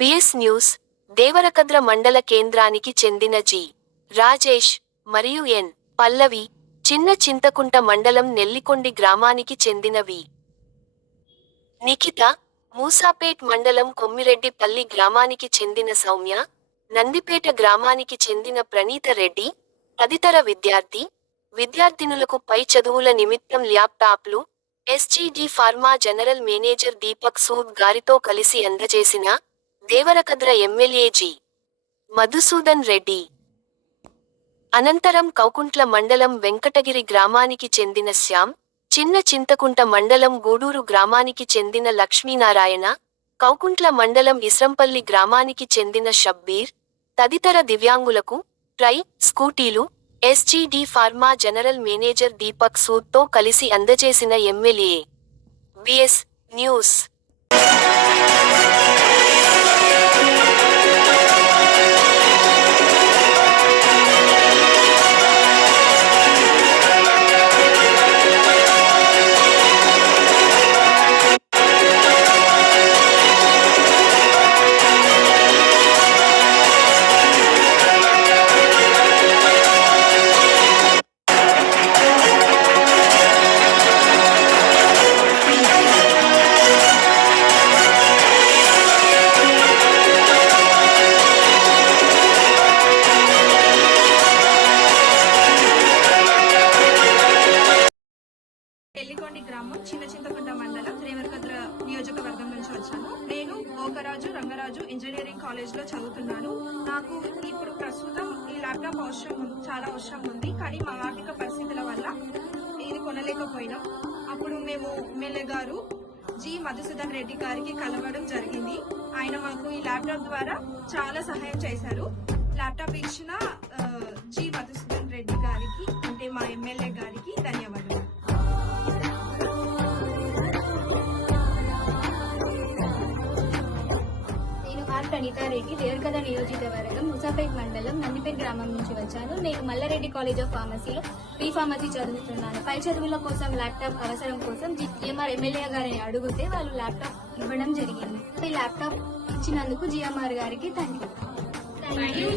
BS news Devarakadra మండల కేంద్రానికి చెందిన జి. రాజేష్ మరియు ఎన్. పల్లవి, చిన్న చింతకుంట మండలం నెల్లికొండి గ్రామానికి చెందిన వి. నిఖిత, మూసాపేట్ మండలం కొమ్మిరెడ్డిపల్లి గ్రామానికి చెందిన సౌమ్య, నందిపేట గ్రామానికి చెందిన ప్రణీత రెడ్డి, తదితర విద్యార్థినులకు పై చదువుల నిమిత్తం ల్యాప్టాప్లు, SGD pharma general manager Deepak Sood గారితో కలిసి అందజేసిన దేవరకద్ర ఎమ్మెల్యే జి. మధుసూదన్ రెడ్డి. అనంతరం కౌకుంట్ల మండలం వెంకటగిరి గ్రామానికి చెందిన శ్యామ్, చిన్న చింతకుంట మండలం గూడూరు గ్రామానికి చెందిన లక్ష్మీనారాయణ, కౌకుంట్ల మండలం ఇస్రంపల్లి గ్రామానికి చెందిన షబ్బీర్, తదితర దివ్యాంగులకు స్కూటీలు, SGD pharma general manager Deepak Sood తో కలిసి అందజేసిన ఎమ్మెల్యే. BS news. నెల్లికొండి గ్రామం చిన్న చింతకుంట మండలం దేవరకద్ర నియోజకవర్గం నుంచి వచ్చాను. నేను గోకరాజు రంగరాజు ఇంజనీరింగ్ కాలేజ్ లో చదువుతున్నాను. నాకు ఇప్పుడు ప్రస్తుతం ఈ ల్యాప్టాప్ చాలా అవసరం ఉంది. కానీ మా ఆర్థిక పరిస్థితుల వల్ల ఇది కొనలేకపోయినాం. అప్పుడు మేము ఎమ్మెల్యే గారు జి. మధుసూదన్ రెడ్డి గారికి కలవడం జరిగింది. ఆయన మాకు ఈ ల్యాప్టాప్ ద్వారా చాలా సహాయం చేశారు. ల్యాప్టాప్ ఇచ్చిన జి. మధుసూదన్ రెడ్డి గారికి, అంటే మా ఎమ్మెల్యే గారికి ధన్యవాదాలు. ప్రణీత రెడ్డి, దేవరకద్ర నియోజకవర్గం ముసాపేట్ మండలం నందిపేట గ్రామం నుంచి వచ్చాను. నేను మల్లారెడ్డి కాలేజ్ ఆఫ్ ఫార్మసీలో ఫార్మసీ చదువుతున్నాను. పై చదువుల కోసం ల్యాప్టాప్ అవసరం కోసం జిఎంఆర్ ఎమ్మెల్యే గారిని అడిగితే వాళ్ళు ల్యాప్టాప్ ఇవ్వడం జరిగింది. ఈ ల్యాప్టాప్ ఇచ్చినందుకు జిఎంఆర్ గారికి థ్యాంక్ యూ.